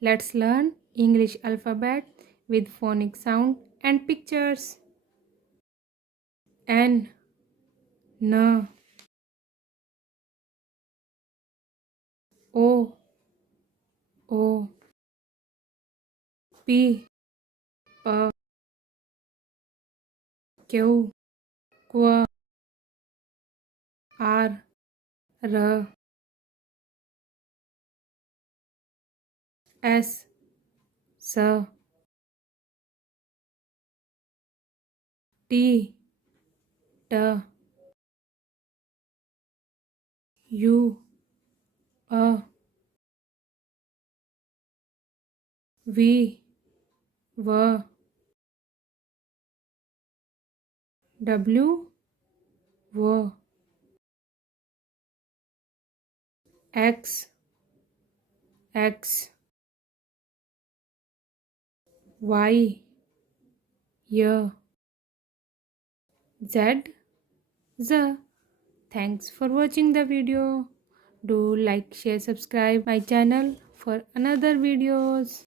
Let's learn English alphabet with phonic sound and pictures. N, N, O, O, P, P, Q, Q, R, R, S, S, T, T, U, A, V, W, W, W, X, X, Y, Y, Z, Z. Thanks for watching the video. Do like, share, subscribe my channel for another videos.